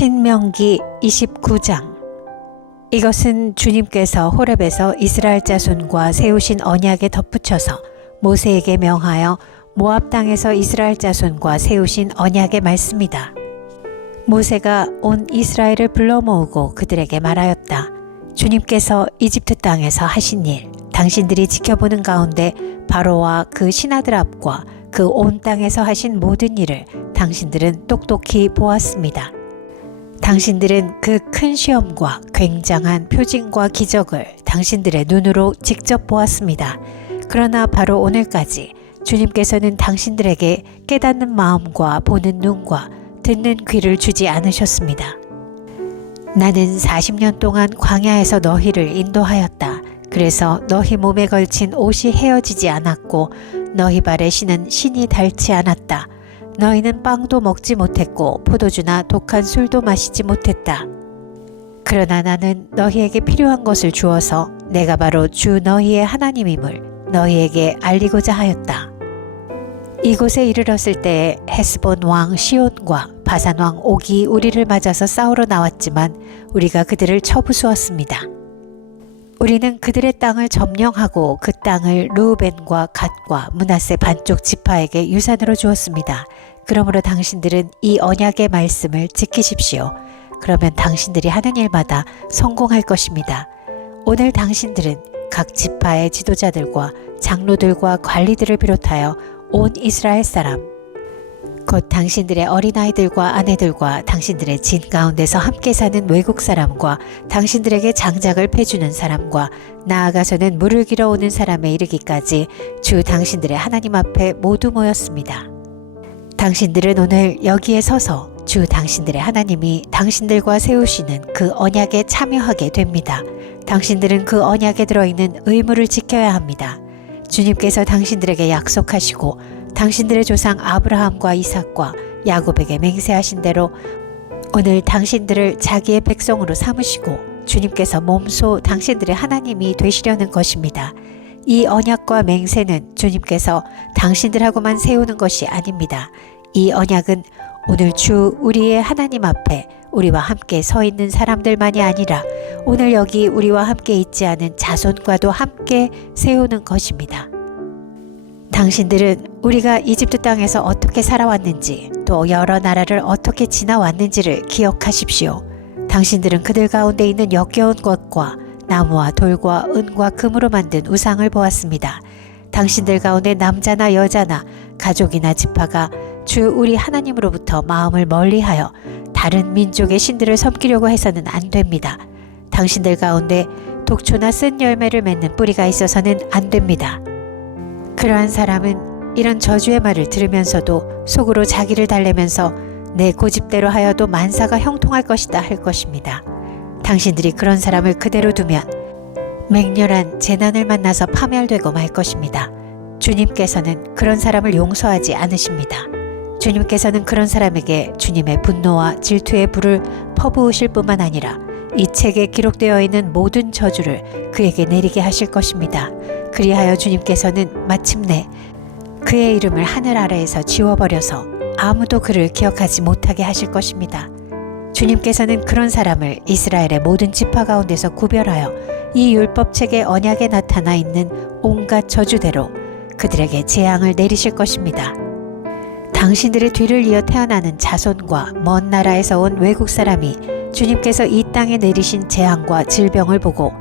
신명기 29장. 이것은 주님께서 호렙에서 이스라엘 자손과 세우신 언약에 덧붙여서 모세에게 명하여 모압 땅에서 이스라엘 자손과 세우신 언약의 말씀이다. 모세가 온 이스라엘을 불러 모으고 그들에게 말하였다. 주님께서 이집트 땅에서 하신 일, 당신들이 지켜보는 가운데 바로와 그 신하들 앞과 그 온 땅에서 하신 모든 일을 당신들은 똑똑히 보았습니다. 당신들은 그 큰 시험과 굉장한 표징과 기적을 당신들의 눈으로 직접 보았습니다. 그러나 바로 오늘까지 주님께서는 당신들에게 깨닫는 마음과 보는 눈과 듣는 귀를 주지 않으셨습니다. 나는 40년 동안 광야에서 너희를 인도하였다. 그래서 너희 몸에 걸친 옷이 헤어지지 않았고 너희 발에 신은 신이 닳지 않았다. 너희는 빵도 먹지 못했고 포도주나 독한 술도 마시지 못했다. 그러나 나는 너희에게 필요한 것을 주어서 내가 바로 주 너희의 하나님임을 너희에게 알리고자 하였다. 이곳에 이르렀을 때에 헤스본 왕 시온과 바산 왕 옥이 우리를 맞아서 싸우러 나왔지만 우리가 그들을 쳐부수었습니다. 우리는 그들의 땅을 점령하고 그 땅을 르우벤과 갓과 므낫세 반쪽 지파에게 유산으로 주었습니다. 그러므로 당신들은 이 언약의 말씀을 지키십시오. 그러면 당신들이 하는 일마다 성공할 것입니다. 오늘 당신들은 각 지파의 지도자들과 장로들과 관리들을 비롯하여 온 이스라엘 사람, 곧 당신들의 어린아이들과 아내들과 당신들의 진 가운데서 함께 사는 외국 사람과 당신들에게 장작을 패주는 사람과 나아가서는 물을 길어오는 사람에 이르기까지 주 당신들의 하나님 앞에 모두 모였습니다. 당신들은 오늘 여기에 서서 주 당신들의 하나님이 당신들과 세우시는 그 언약에 참여하게 됩니다. 당신들은 그 언약에 들어있는 의무를 지켜야 합니다. 주님께서 당신들에게 약속하시고 당신들의 조상 아브라함과 이삭과 야곱에게 맹세하신 대로 오늘 당신들을 자기의 백성으로 삼으시고 주님께서 몸소 당신들의 하나님이 되시려는 것입니다. 이 언약과 맹세는 주님께서 당신들하고만 세우는 것이 아닙니다. 이 언약은 오늘 주 우리의 하나님 앞에 우리와 함께 서 있는 사람들만이 아니라 오늘 여기 우리와 함께 있지 않은 자손과도 함께 세우는 것입니다. 당신들은 우리가 이집트 땅에서 어떻게 살아왔는지 또 여러 나라를 어떻게 지나왔는지를 기억하십시오. 당신들은 그들 가운데 있는 역겨운 것과 나무와 돌과 은과 금으로 만든 우상을 보았습니다. 당신들 가운데 남자나 여자나 가족이나 지파가 주 우리 하나님으로부터 마음을 멀리하여 다른 민족의 신들을 섬기려고 해서는 안 됩니다. 당신들 가운데 독초나 쓴 열매를 맺는 뿌리가 있어서는 안 됩니다. 그러한 사람은 이런 저주의 말을 들으면서도 속으로 자기를 달래면서 내 고집대로 하여도 만사가 형통할 것이다 할 것입니다. 당신들이 그런 사람을 그대로 두면 맹렬한 재난을 만나서 파멸되고 말 것입니다. 주님께서는 그런 사람을 용서하지 않으십니다. 주님께서는 그런 사람에게 주님의 분노와 질투의 불을 퍼부으실 뿐만 아니라 이 책에 기록되어 있는 모든 저주를 그에게 내리게 하실 것입니다. 그리하여 주님께서는 마침내 그의 이름을 하늘 아래에서 지워버려서 아무도 그를 기억하지 못하게 하실 것입니다. 주님께서는 그런 사람을 이스라엘의 모든 지파 가운데서 구별하여 이 율법책의 언약에 나타나 있는 온갖 저주대로 그들에게 재앙을 내리실 것입니다. 당신들의 뒤를 이어 태어나는 자손과 먼 나라에서 온 외국 사람이 주님께서 이 땅에 내리신 재앙과 질병을 보고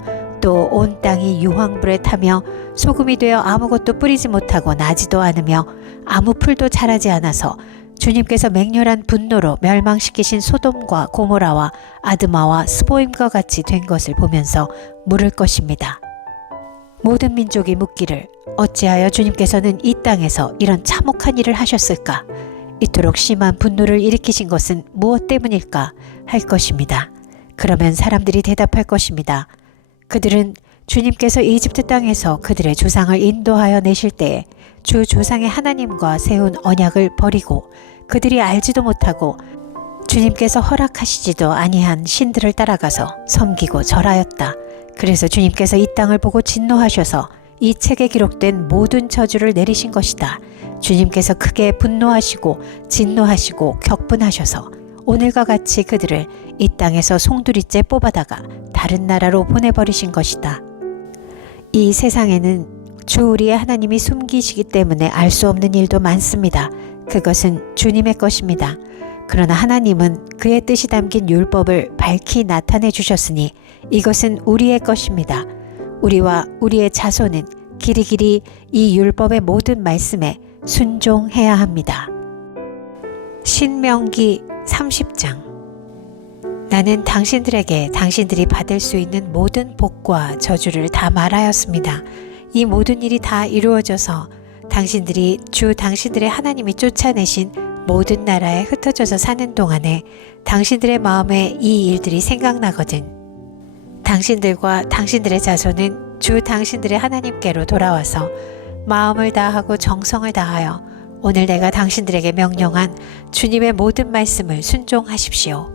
또 온 땅이 유황불에 타며 소금이 되어 아무것도 뿌리지 못하고 나지도 않으며 아무 풀도 자라지 않아서 주님께서 맹렬한 분노로 멸망시키신 소돔과 고모라와 아드마와 스보임과 같이 된 것을 보면서 물을 것입니다. 모든 민족이 묻기를 어찌하여 주님께서는 이 땅에서 이런 참혹한 일을 하셨을까? 이토록 심한 분노를 일으키신 것은 무엇 때문일까? 할 것입니다. 그러면 사람들이 대답할 것입니다. 그들은 주님께서 이집트 땅에서 그들의 조상을 인도하여 내실 때에 주 조상의 하나님과 세운 언약을 버리고 그들이 알지도 못하고 주님께서 허락하시지도 아니한 신들을 따라가서 섬기고 절하였다. 그래서 주님께서 이 땅을 보고 진노하셔서 이 책에 기록된 모든 저주를 내리신 것이다. 주님께서 크게 분노하시고 진노하시고 격분하셔서 오늘과 같이 그들을 이 땅에서 송두리째 뽑아다가 다른 나라로 보내버리신 것이다. 이 세상에는 주 우리의 하나님이 숨기시기 때문에 알 수 없는 일도 많습니다. 그것은 주님의 것입니다. 그러나 하나님은 그의 뜻이 담긴 율법을 밝히 나타내 주셨으니 이것은 우리의 것입니다. 우리와 우리의 자손은 길이길이 이 율법의 모든 말씀에 순종해야 합니다. 신명기 30장. 나는 당신들에게 당신들이 받을 수 있는 모든 복과 저주를 다 말하였습니다. 이 모든 일이 다 이루어져서 당신들이 주 당신들의 하나님이 쫓아내신 모든 나라에 흩어져서 사는 동안에 당신들의 마음에 이 일들이 생각나거든. 당신들과 당신들의 자손은 주 당신들의 하나님께로 돌아와서 마음을 다하고 정성을 다하여 오늘 내가 당신들에게 명령한 주님의 모든 말씀을 순종하십시오.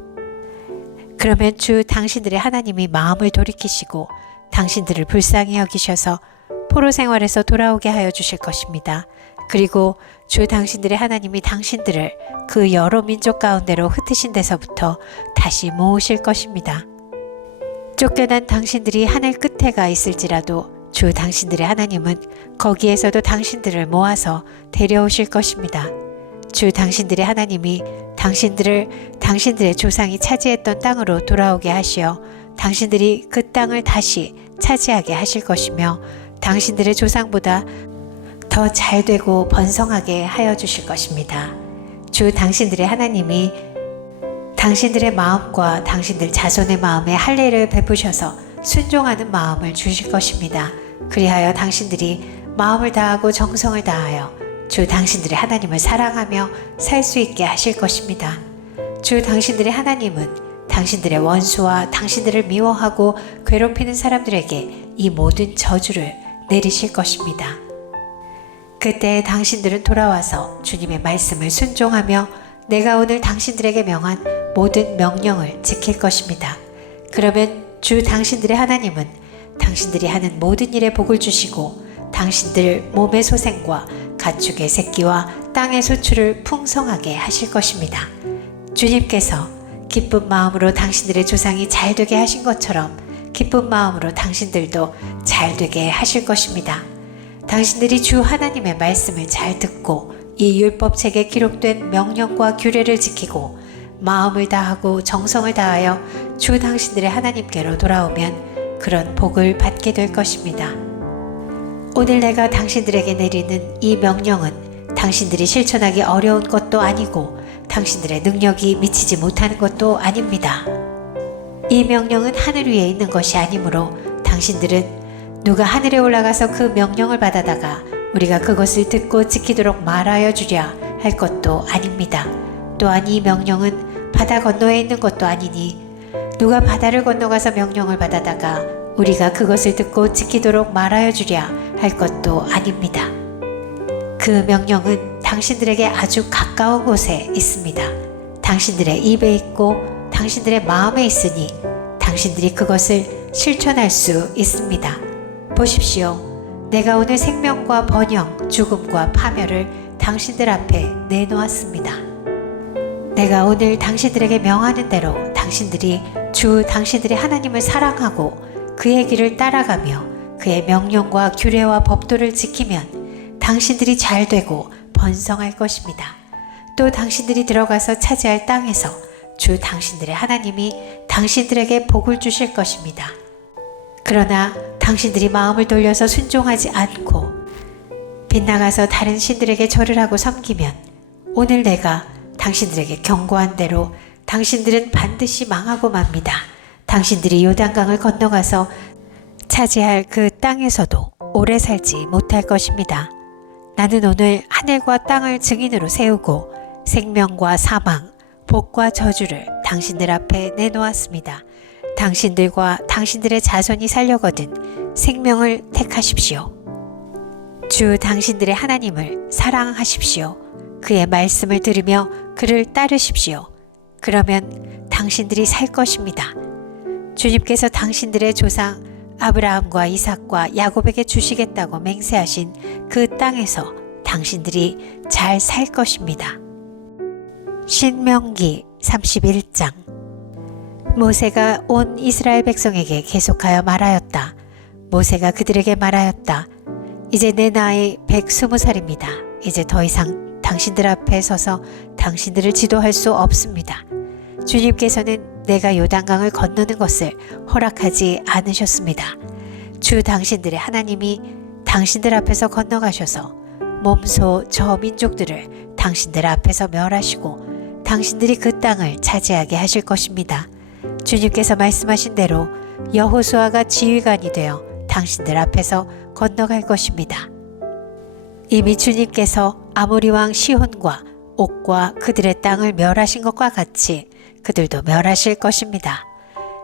그러면 주 당신들의 하나님이 마음을 돌이키시고 당신들을 불쌍히 여기셔서 포로 생활에서 돌아오게 하여 주실 것입니다. 그리고 주 당신들의 하나님이 당신들을 그 여러 민족 가운데로 흩으신 데서부터 다시 모으실 것입니다. 쫓겨난 당신들이 하늘 끝에 가 있을지라도 주 당신들의 하나님은 거기에서도 당신들을 모아서 데려오실 것입니다. 주 당신들의 하나님이 당신들을 당신들의 조상이 차지했던 땅으로 돌아오게 하시어 당신들이 그 땅을 다시 차지하게 하실 것이며 당신들의 조상보다 더 잘되고 번성하게 하여 주실 것입니다. 주 당신들의 하나님이 당신들의 마음과 당신들 자손의 마음에 할례를 베푸셔서 순종하는 마음을 주실 것입니다. 그리하여 당신들이 마음을 다하고 정성을 다하여 주 당신들의 하나님을 사랑하며 살 수 있게 하실 것입니다. 주 당신들의 하나님은 당신들의 원수와 당신들을 미워하고 괴롭히는 사람들에게 이 모든 저주를 내리실 것입니다. 그때 당신들은 돌아와서 주님의 말씀을 순종하며 내가 오늘 당신들에게 명한 모든 명령을 지킬 것입니다. 그러면 주 당신들의 하나님은 당신들이 하는 모든 일에 복을 주시고 당신들 몸의 소생과 가축의 새끼와 땅의 소출을 풍성하게 하실 것입니다. 주님께서 기쁜 마음으로 당신들의 조상이 잘되게 하신 것처럼 기쁜 마음으로 당신들도 잘되게 하실 것입니다. 당신들이 주 하나님의 말씀을 잘 듣고 이 율법책에 기록된 명령과 규례를 지키고 마음을 다하고 정성을 다하여 주 당신들의 하나님께로 돌아오면 그런 복을 받게 될 것입니다. 오늘 내가 당신들에게 내리는 이 명령은 당신들이 실천하기 어려운 것도 아니고 당신들의 능력이 미치지 못하는 것도 아닙니다. 이 명령은 하늘 위에 있는 것이 아니므로 당신들은 누가 하늘에 올라가서 그 명령을 받아다가 우리가 그것을 듣고 지키도록 말하여 주랴 할 것도 아닙니다. 또한 이 명령은 바다 건너에 있는 것도 아니니 누가 바다를 건너가서 명령을 받아다가 우리가 그것을 듣고 지키도록 말하여 주랴 할 것도 아닙니다. 그 명령은 당신들에게 아주 가까운 곳에 있습니다. 당신들의 입에 있고 당신들의 마음에 있으니 당신들이 그것을 실천할 수 있습니다. 보십시오. 내가 오늘 생명과 번영, 죽음과 파멸을 당신들 앞에 내놓았습니다. 내가 오늘 당신들에게 명하는 대로 당신들이 주 당신들의 하나님을 사랑하고 그의 길을 따라가며 그의 명령과 규례와 법도를 지키면 당신들이 잘되고 번성할 것입니다. 또 당신들이 들어가서 차지할 땅에서 주 당신들의 하나님이 당신들에게 복을 주실 것입니다. 그러나 당신들이 마음을 돌려서 순종하지 않고 빗나가서 다른 신들에게 절을 하고 섬기면 오늘 내가 당신들에게 경고한 대로 당신들은 반드시 망하고 맙니다. 당신들이 요단강을 건너가서 차지할 그 땅에서도 오래 살지 못할 것입니다. 나는 오늘 하늘과 땅을 증인으로 세우고 생명과 사망, 복과 저주를 당신들 앞에 내놓았습니다. 당신들과 당신들의 자손이 살려거든 생명을 택하십시오. 주 당신들의 하나님을 사랑하십시오. 그의 말씀을 들으며 그를 따르십시오. 그러면 당신들이 살 것입니다. 주님께서 당신들의 조상 아브라함과 이삭과 야곱에게 주시겠다고 맹세하신 그 땅에서 당신들이 잘 살 것입니다. 신명기 31장. 모세가 온 이스라엘 백성에게 계속하여 말하였다. 모세가 그들에게 말하였다. 이제 내 나이 120살입니다. 이제 더 이상 당신들 앞에 서서 당신들을 지도할 수 없습니다. 주님께서는 내가 요단강을 건너는 것을 허락하지 않으셨습니다. 주 당신들의 하나님이 당신들 앞에서 건너가셔서 몸소 저 민족들을 당신들 앞에서 멸하시고 당신들이 그 땅을 차지하게 하실 것입니다. 주님께서 말씀하신 대로 여호수아가 지휘관이 되어 당신들 앞에서 건너갈 것입니다. 이미 주님께서 아모리 왕 시혼과 옥과 그들의 땅을 멸하신 것과 같이 그들도 멸하실 것입니다.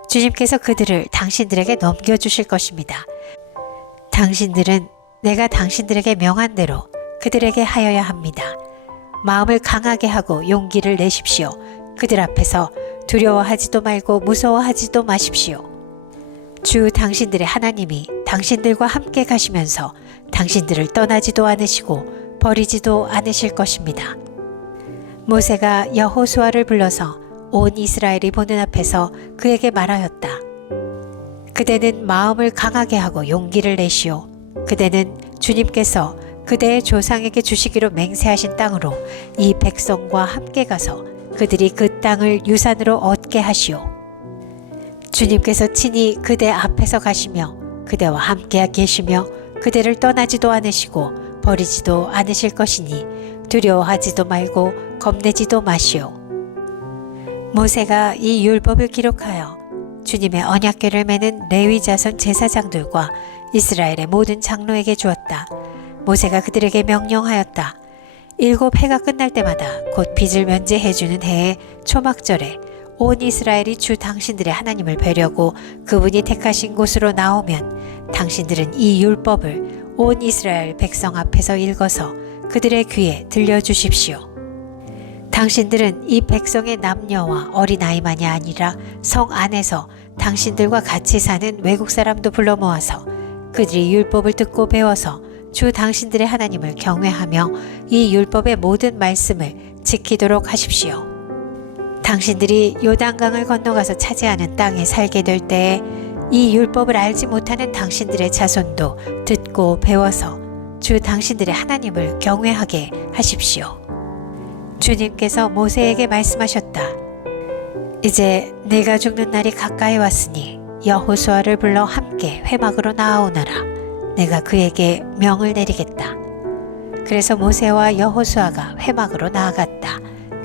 주님께서 그들을 당신들에게 넘겨주실 것입니다. 당신들은 내가 당신들에게 명한 대로 그들에게 하여야 합니다. 마음을 강하게 하고 용기를 내십시오. 그들 앞에서 두려워하지도 말고 무서워하지도 마십시오. 주 당신들의 하나님이 당신들과 함께 가시면서 당신들을 떠나지도 않으시고 버리지도 않으실 것입니다. 모세가 여호수아를 불러서 온 이스라엘이 보는 앞에서 그에게 말하였다. 그대는 마음을 강하게 하고 용기를 내시오. 그대는 주님께서 그대의 조상에게 주시기로 맹세하신 땅으로 이 백성과 함께 가서 그들이 그 땅을 유산으로 얻게 하시오. 주님께서 친히 그대 앞에서 가시며 그대와 함께 계시며 그대를 떠나지도 않으시고 버리지도 않으실 것이니 두려워하지도 말고 겁내지도 마시오. 모세가 이 율법을 기록하여 주님의 언약궤를 매는 레위 자손 제사장들과 이스라엘의 모든 장로에게 주었다. 모세가 그들에게 명령하였다. 7해가 끝날 때마다 곧 빚을 면제해주는 해의 초막절에 온 이스라엘이 주 당신들의 하나님을 뵈려고 그분이 택하신 곳으로 나오면 당신들은 이 율법을 온 이스라엘 백성 앞에서 읽어서 그들의 귀에 들려주십시오. 당신들은 이 백성의 남녀와 어린아이만이 아니라 성 안에서 당신들과 같이 사는 외국 사람도 불러 모아서 그들이 율법을 듣고 배워서 주 당신들의 하나님을 경외하며 이 율법의 모든 말씀을 지키도록 하십시오. 당신들이 요단강을 건너가서 차지하는 땅에 살게 될 때에 이 율법을 알지 못하는 당신들의 자손도 듣고 배워서 주 당신들의 하나님을 경외하게 하십시오. 주님께서 모세에게 말씀하셨다. 이제 내가 죽는 날이 가까이 왔으니 여호수아를 불러 함께 회막으로 나아오너라. 내가 그에게 명을 내리겠다. 그래서 모세와 여호수아가 회막으로 나아갔다.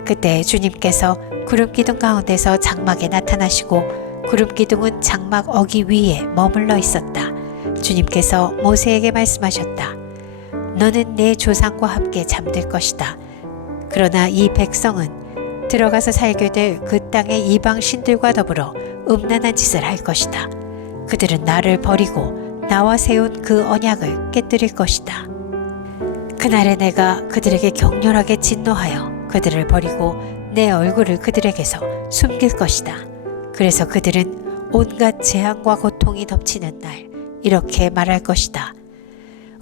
그때 주님께서 구름기둥 가운데서 장막에 나타나시고 구름기둥은 장막 어기 위에 머물러 있었다. 주님께서 모세에게 말씀하셨다. 너는 내 조상과 함께 잠들 것이다. 그러나 이 백성은 들어가서 살게 될 그 땅의 이방 신들과 더불어 음란한 짓을 할 것이다. 그들은 나를 버리고 나와 세운 그 언약을 깨뜨릴 것이다. 그날에 내가 그들에게 격렬하게 진노하여 그들을 버리고 내 얼굴을 그들에게서 숨길 것이다. 그래서 그들은 온갖 재앙과 고통이 덮치는 날 이렇게 말할 것이다.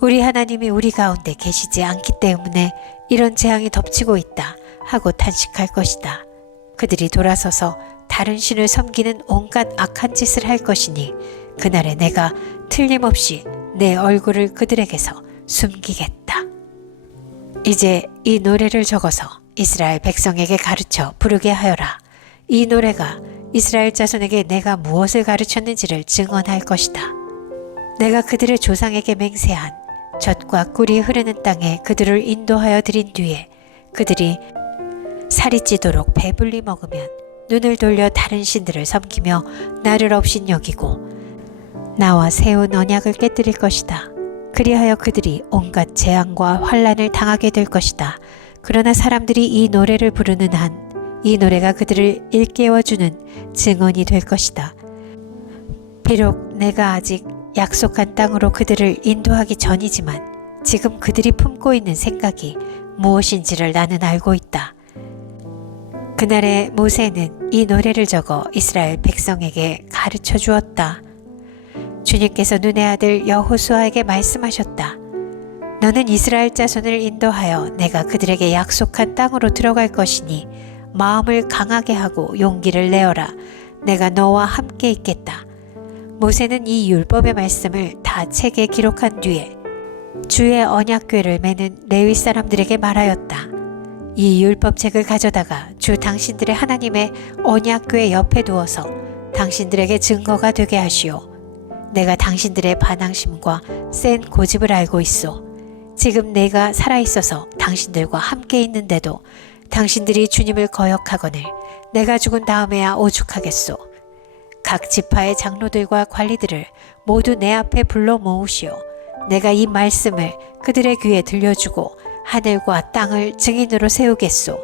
우리 하나님이 우리 가운데 계시지 않기 때문에 이런 재앙이 덮치고 있다 하고 탄식할 것이다. 그들이 돌아서서 다른 신을 섬기는 온갖 악한 짓을 할 것이니 그날에 내가 틀림없이 내 얼굴을 그들에게서 숨기겠다. 이제 이 노래를 적어서 이스라엘 백성에게 가르쳐 부르게 하여라. 이 노래가 이스라엘 자손에게 내가 무엇을 가르쳤는지를 증언할 것이다. 내가 그들의 조상에게 맹세한 젖과 꿀이 흐르는 땅에 그들을 인도하여 들인 뒤에 그들이 살이 찌도록 배불리 먹으면 눈을 돌려 다른 신들을 섬기며 나를 업신여기고 나와 세운 언약을 깨뜨릴 것이다. 그리하여 그들이 온갖 재앙과 환난을 당하게 될 것이다. 그러나 사람들이 이 노래를 부르는 한 이 노래가 그들을 일깨워주는 증언이 될 것이다. 비록 내가 아직 약속한 땅으로 그들을 인도하기 전이지만 지금 그들이 품고 있는 생각이 무엇인지를 나는 알고 있다. 그날에 모세는 이 노래를 적어 이스라엘 백성에게 가르쳐 주었다. 주님께서 눈의 아들 여호수아에게 말씀하셨다. 너는 이스라엘 자손을 인도하여 내가 그들에게 약속한 땅으로 들어갈 것이니 마음을 강하게 하고 용기를 내어라. 내가 너와 함께 있겠다. 모세는 이 율법의 말씀을 다 책에 기록한 뒤에 주의 언약궤를 매는 레위 사람들에게 말하였다. 이 율법책을 가져다가 주 당신들의 하나님의 언약궤 옆에 두어서 당신들에게 증거가 되게 하시오. 내가 당신들의 반항심과 센 고집을 알고 있소. 지금 내가 살아있어서 당신들과 함께 있는데도 당신들이 주님을 거역하거늘 내가 죽은 다음에야 오죽하겠소. 각 지파의 장로들과 관리들을 모두 내 앞에 불러 모으시오. 내가 이 말씀을 그들의 귀에 들려주고 하늘과 땅을 증인으로 세우겠소.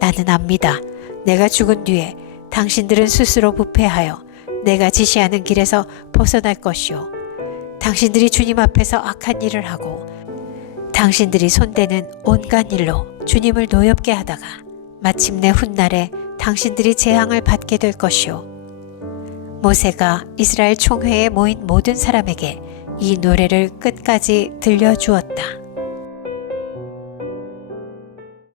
나는 압니다. 내가 죽은 뒤에 당신들은 스스로 부패하여 내가 지시하는 길에서 벗어날 것이오. 당신들이 주님 앞에서 악한 일을 하고 당신들이 손대는 온갖 일로 주님을 노엽게 하다가 마침내 훗날에 당신들이 재앙을 받게 될 것이오. 모세가 이스라엘 총회에 모인 모든 사람에게 이 노래를 끝까지 들려주었다.